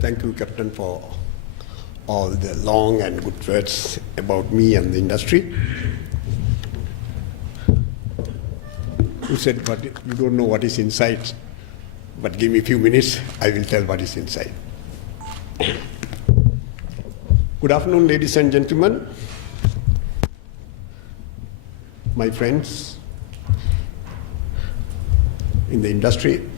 Thank you, Captain, for all the long and good words about me and the industry. You said, but you don't know what is inside, but give me a few minutes, I will tell what is inside. Good afternoon, ladies and gentlemen, my friends in the industry.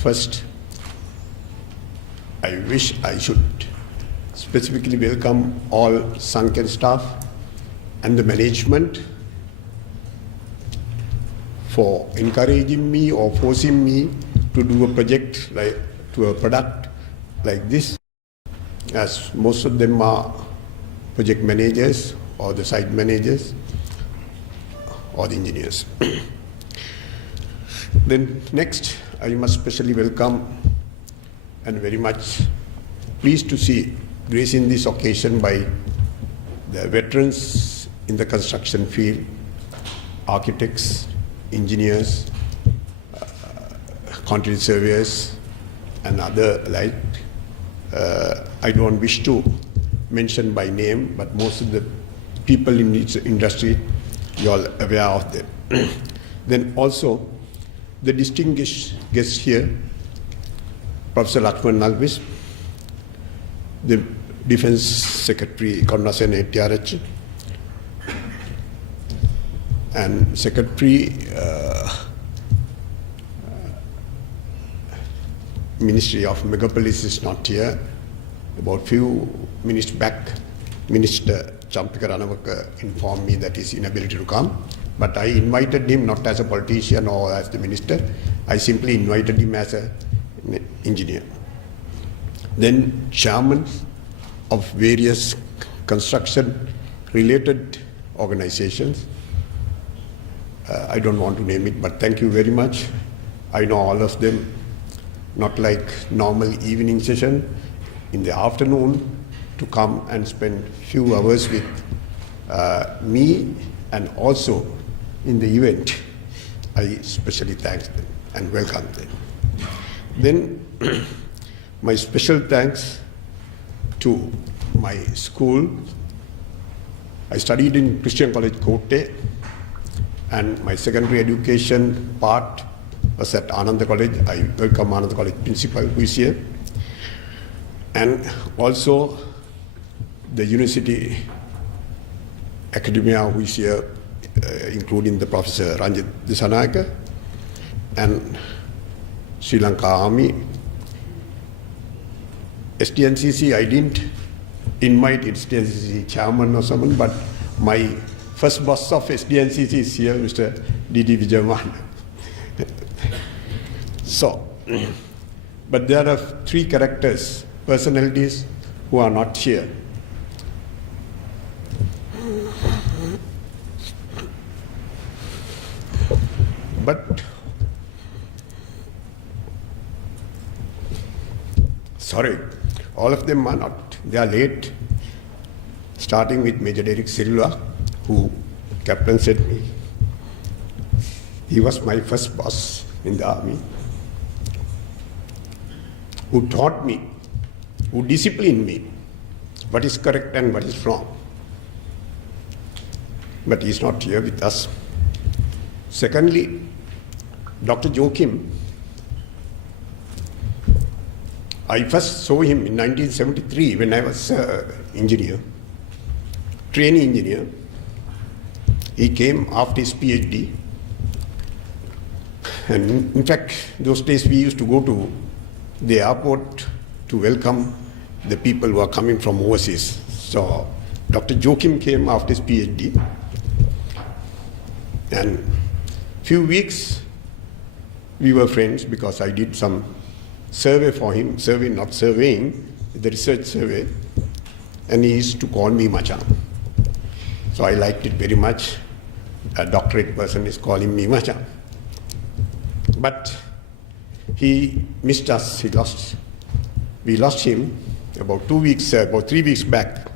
First, I wish I should specifically welcome all SANKEN staff and the management for encouraging me or forcing me to do a project to a product like this, as most of them are project managers or the site managers or the engineers. Then next, I must specially welcome and very much pleased to see gracing this occasion by the veterans in the construction field, architects, engineers, quantity surveyors, and other like. I don't wish to mention by name, but most of the people in this industry, you are aware of them. Then also, the distinguished guests here, Professor Lakshman Nalvis, the Defense Secretary Konnasen Etiarach, and Secretary Ministry of Megapolis is not here. About few minutes back, Minister Champika Ranawaka informed me that his inability to come. But I invited him not as a politician or as the minister. I simply invited him as an engineer. Then chairman of various construction-related organizations. I don't want to name it, but thank you very much. I know all of them, not like normal evening session, in the afternoon to come and spend few hours with me, and also in the event. I especially thank them and welcome them. Then my special thanks to my school. I studied in Christian College Kotte, and my secondary education part was at Ananda College. I welcome Ananda College principal who is here. And also the University Academia who is here, including the Professor Ranjith and Sri Lanka Army. SDNCC, I didn't invite SDNCC chairman or someone, but my first boss of SDNCC is here, Mr. D.D. Vijayaman. So, but there are three characters, personalities who are not here. But, sorry, all of them are not. They are late, starting with Major Derek Silva, who Captain said me. He was my first boss in the army, who taught me, who disciplined me, what is correct and what is wrong. But he is not here with us. Secondly, Dr. Joachim, I first saw him in 1973 when I was engineer, trainee engineer. He came after his PhD. And in fact, those days we used to go to the airport to welcome the people who are coming from overseas. So Dr. Joachim came after his PhD. And few weeks we were friends because I did some survey for him, not surveying, the research survey, and he used to call me Machan. So I liked it very much. A doctorate person is calling me Machan. But he missed us, we lost him about 3 weeks back,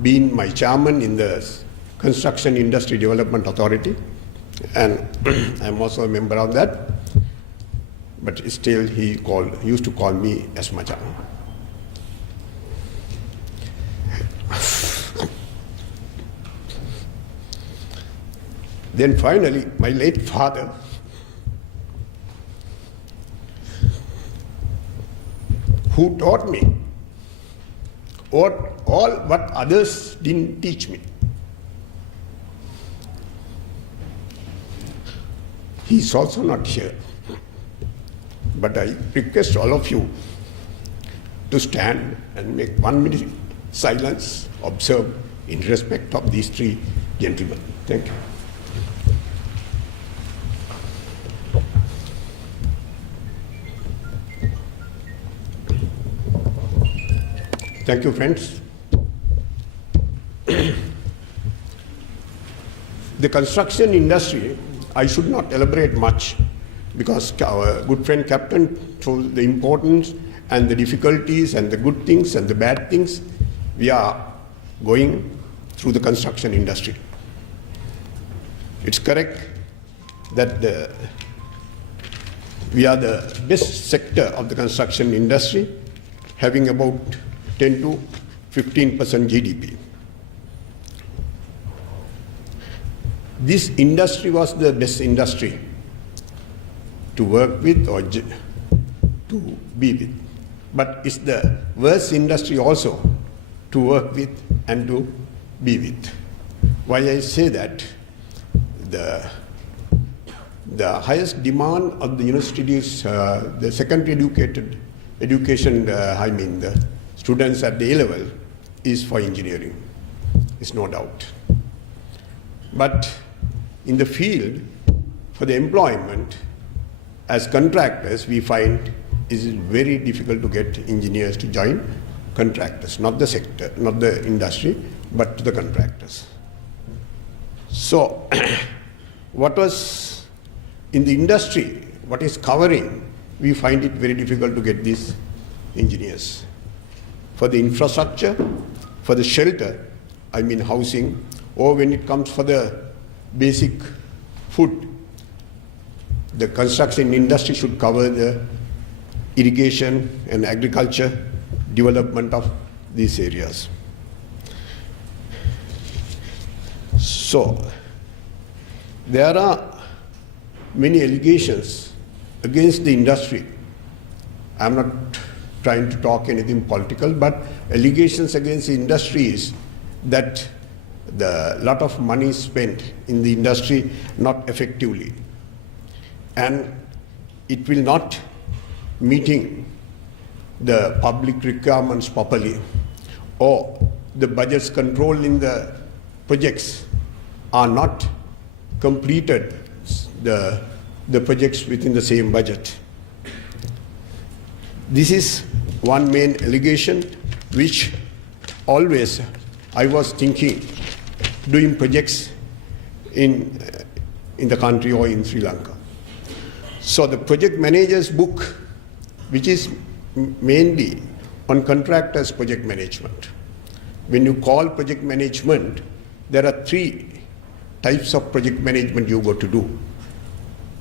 being my chairman in the Construction Industry Development Authority, and I'm also a member of that. But still he used to call me as Machan. Then finally, my late father, who taught me all what others didn't teach me. He is also not here. But I request all of you to stand and make 1 minute silence, observe in respect of these three gentlemen. Thank you. Thank you, friends. The construction industry, I should not elaborate much because our good friend Captain told the importance and the difficulties and the good things and the bad things we are going through the construction industry. It's correct that we are the best sector of the construction industry, having about 10 to 15% GDP. This industry was the best industry to work with or to be with. But it's the worst industry also to work with and to be with. Why I say that? The highest demand of the universities, the secondary education, the students at the A level is for engineering. It's no doubt. But in the field, for the employment, as contractors, we find it is very difficult to get engineers to join contractors, not the sector, not the industry, but the contractors. So, what was in the industry, what is covering, we find it very difficult to get these engineers. For the infrastructure, for the shelter, I mean housing, or when it comes for the basic food, the construction industry should cover the irrigation and agriculture development of these areas. So, there are many allegations against the industry. I'm not trying to talk anything political, but allegations against the industry is that the lot of money spent in the industry not effectively, and it will not meeting the public requirements properly, or the budgets controlling the projects are not completed, the projects within the same budget. This is one main allegation which always I was thinking doing projects in the country or in Sri Lanka. So the project manager's book, which is mainly on contractors' project management. When you call project management, there are three types of project management you got to do.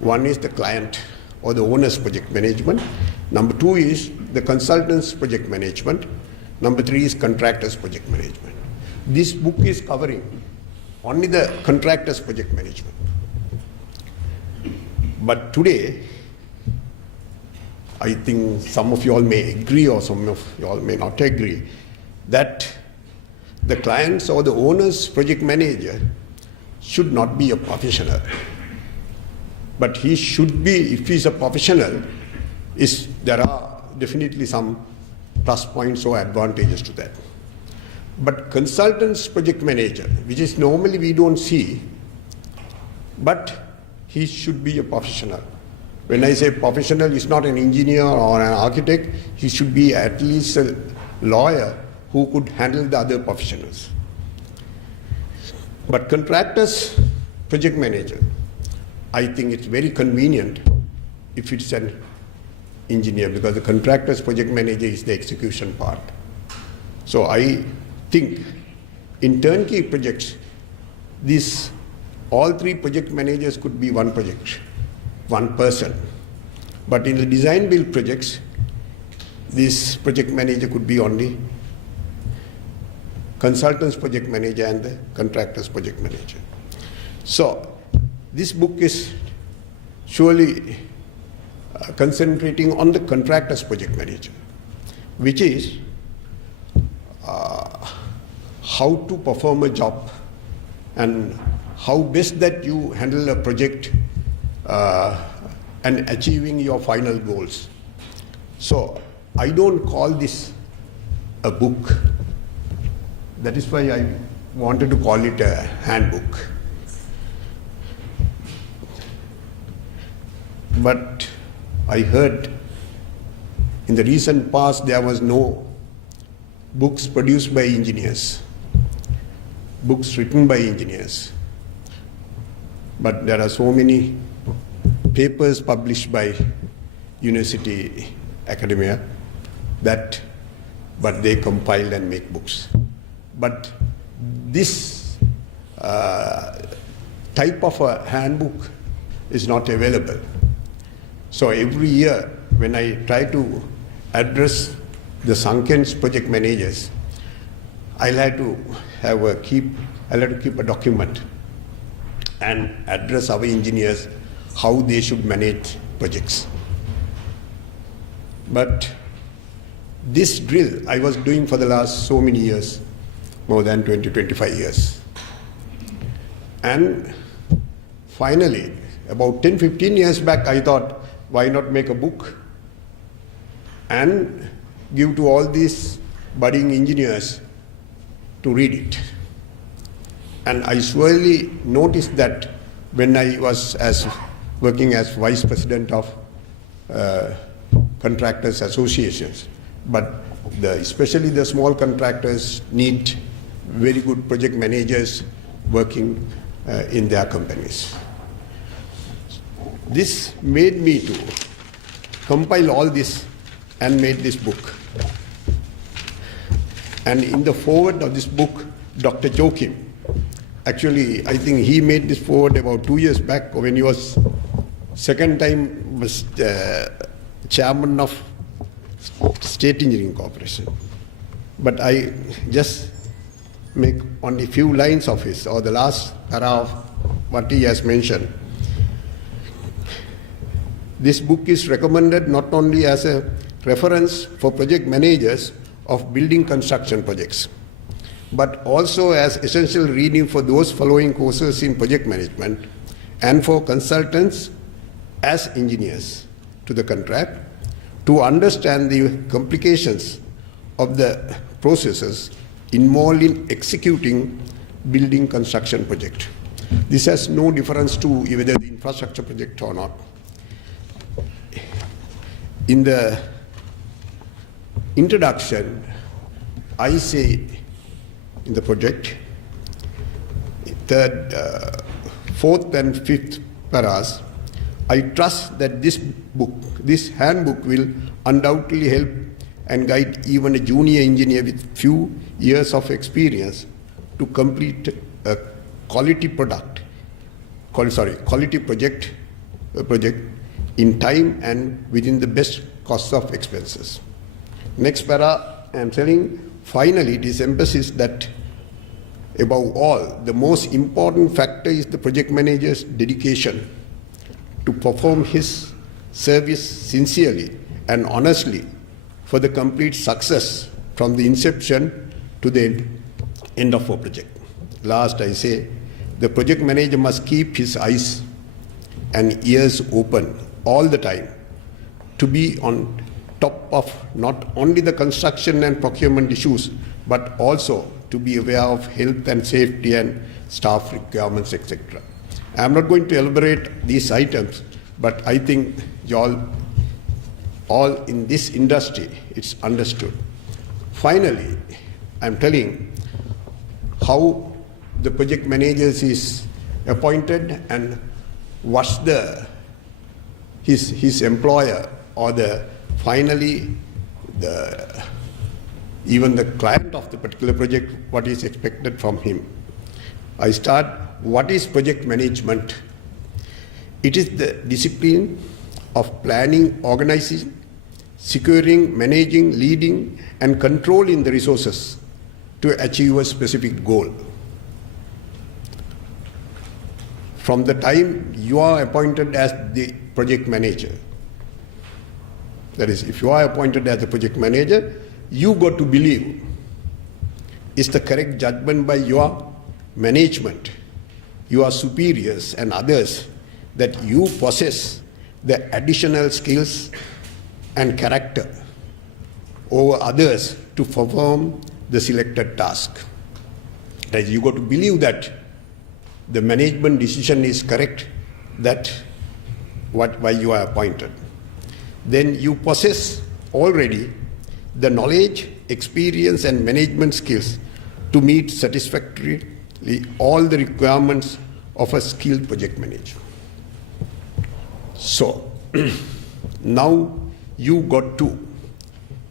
One is the client or the owner's project management. Number two is the consultant's project management. Number three is contractor's project management. This book is covering only the contractor's project management. But today, I think some of you all may agree or some of you all may not agree that the client's or the owner's project manager should not be a professional. But he should be, if he's a professional, there are definitely some plus points or advantages to that. But consultant's project manager, which is normally we don't see, but he should be a professional. When I say professional, he's not an engineer or an architect, he should be at least a lawyer who could handle the other professionals. But contractor's project manager, I think it's very convenient if it's an engineer, because the contractor's project manager is the execution part. So I think in turnkey projects, all three project managers could be one project, one person. But in the design build projects, this project manager could be only consultants project manager and the contractors project manager. So this book is surely concentrating on the contractors project manager, which is how to perform a job and how best that you handle a project and achieving your final goals. So I don't call this a book. That is why I wanted to call it a handbook. But I heard in the recent past there was no books produced by engineers, books written by engineers. But there are so many papers published by university academia that, but they compile and make books. But this type of a handbook is not available. So every year when I try to address the SANKEN's project managers, I'll have to keep a document and address our engineers how they should manage projects. But this drill I was doing for the last so many years, more than 20-25 years. And finally, about 10-15 years back, I thought, why not make a book and give to all these budding engineers to read it. And I surely noticed that when I was working as vice president of contractors associations, but especially the small contractors need very good project managers working in their companies. This made me to compile all this and made this book. And in the foreword of this book, Dr. Joachim, actually I think he made this foreword about 2 years back when he was second time was chairman of State Engineering Corporation. But I just make only a few lines of his, or the last paragraph, what he has mentioned. This book is recommended not only as a reference for project managers of building construction projects, but also as essential reading for those following courses in project management and for consultants as engineers to the contract to understand the complications of the processes involved in executing building construction project. This has no difference to whether the infrastructure project or not. In the introduction, I say in the project, third, fourth and fifth paras, I trust that this book, this handbook will undoubtedly help and guide even a junior engineer with few years of experience to complete a quality project in time and within the best cost of expenses. Next para, I am telling, finally it is emphasis that above all, the most important factor is the project manager's dedication to perform his service sincerely and honestly for the complete success from the inception to the end of a project. Last, I say, the project manager must keep his eyes and ears open all the time to be on top of not only the construction and procurement issues, but also to be aware of health and safety and staff requirements, etc. I am not going to elaborate these items, but I think you all in this industry, it's understood. Finally, I am telling how the project managers is appointed and what's his employer or finally even the client of the particular project, what is expected from him. I start, what is project management? It is the discipline of planning, organizing, securing, managing, leading, and controlling the resources to achieve a specific goal. From the time you are appointed as the project manager, that is, if you are appointed as the project manager, you got to believe it's the correct judgment by your management, your superiors and others, that you possess the additional skills and character over others to perform the selected task. That is, you got to believe that the management decision is correct, that why you are appointed. Then you possess already the knowledge, experience and management skills to meet satisfactorily all the requirements of a skilled project manager. So now you got to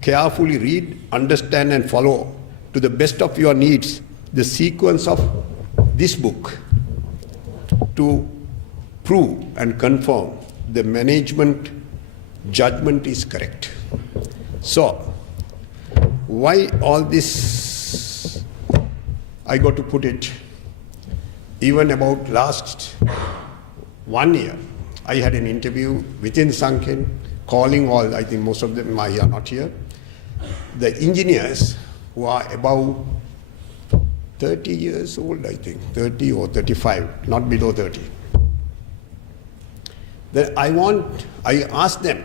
carefully read, understand and follow to the best of your needs the sequence of this book to prove and confirm the management judgment is correct. So why all this? I got to put it, even about last 1 year, I had an interview within SANKEN, calling all, I think most of them are not here, the engineers who are above 30 years old, I think, 30 or 35, not below 30. Then I asked them,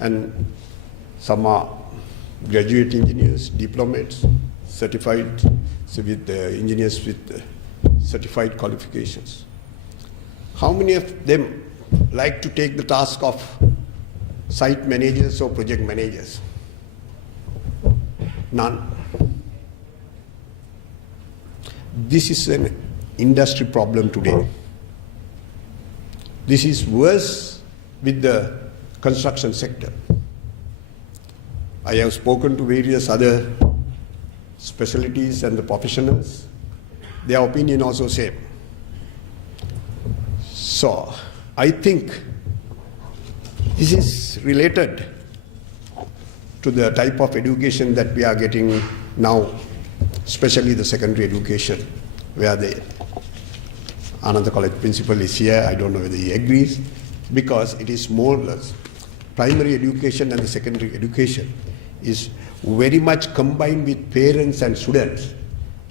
and some are graduate engineers, diplomates, certified with engineers with certified qualifications. How many of them like to take the task of site managers or project managers? None. This is an industry problem today. This is worse with the construction sector. I have spoken to various other specialties and the professionals. Their opinion also same. So I think this is related to the type of education that we are getting now, especially the secondary education, where the Ananda College principal is here. I don't know whether he agrees, because it is more or less primary education and the secondary education is very much combined with parents and students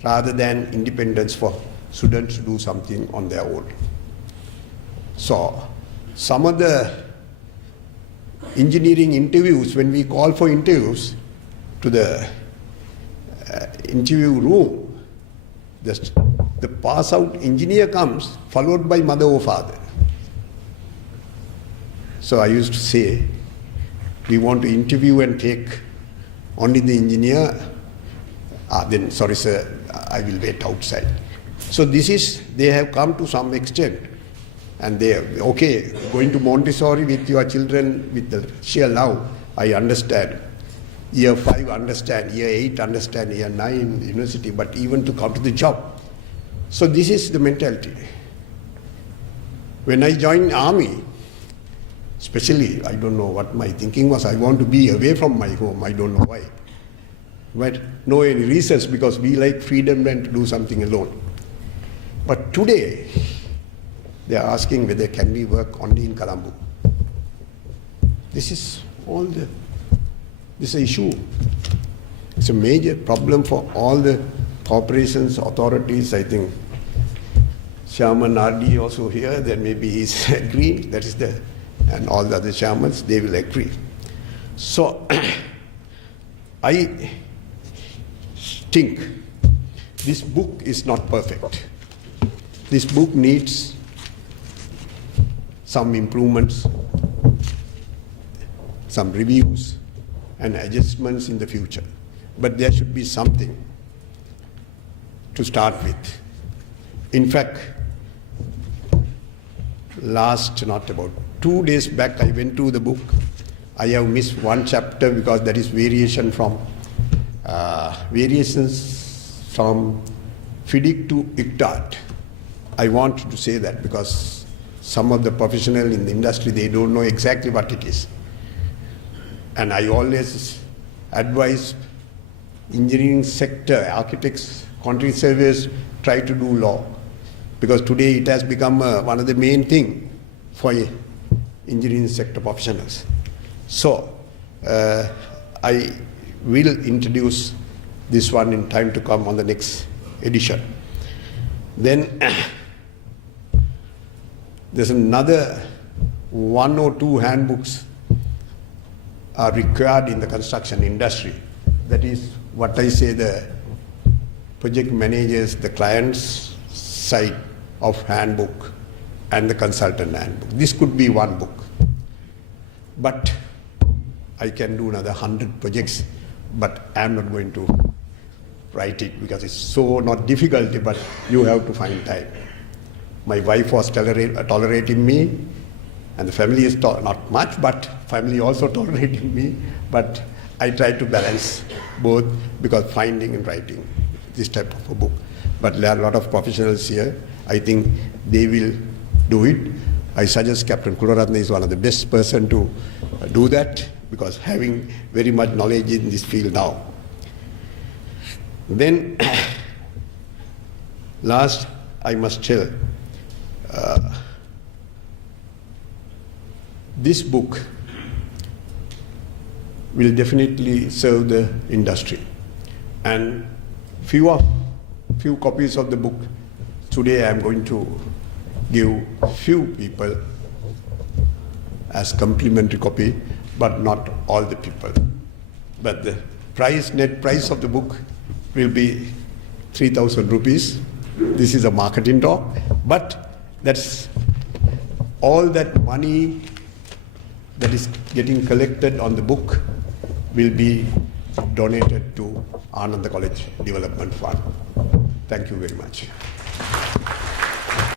rather than independence for students to do something on their own. So some of the engineering interviews, when we call for interviews to the interview room, the pass out engineer comes followed by mother or father. So I used to say, we want to interview and take only the engineer, then sorry sir, I will wait outside. So this is, they have come to some extent, and they are, okay, going to Montessori with your children with the sheer love, I understand. Year 5 understand, year 8 understand, year 9 university, but even to come to the job. So this is the mentality. When I joined army, especially, I don't know what my thinking was, I want to be away from my home, I don't know why. But no any reasons, because we like freedom and to do something alone. But today, they are asking whether can we work only in Colombo. This is this issue. It's a major problem for all the corporations, authorities. I think Chairman RD also here, then maybe he's agreeing, that is and all the other chairmen, they will agree. So I think this book is not perfect. This book needs some improvements, some reviews and adjustments in the future. But there should be something to start with. In fact, not about 2 days back, I went to the book. I have missed one chapter because that is variations from FIDIC to ICTAT. I want to say that because some of the professionals in the industry, they don't know exactly what it is. And I always advise engineering sector, architects, quantity surveyors try to do law. Because today it has become one of the main thing for engineering sector professionals. So, I will introduce this one in time to come on the next edition. Then there's another 1 or 2 handbooks are required in the construction industry. That is what I say, the project managers, the client's side of handbook and the consultant handbook. This could be one book. But I can do another 100 projects, but I'm not going to write it because it's so not difficult, but you have to find time. My wife was tolerating me, and the family is not much, but family also tolerating me, but I try to balance both, because finding and writing this type of a book. But there are a lot of professionals here. I think they will do it. I suggest Captain Kuloratne is one of the best person to do that, because having very much knowledge in this field now. Then, last, I must tell, this book will definitely serve the industry. And few copies of the book, today I am going to give few people as complimentary copy, but not all the people. But the price, net price of the book will be 3,000 rupees. This is a marketing talk, but that's all that money that is getting collected on the book will be donated to Ananda College Development Fund. Thank you very much.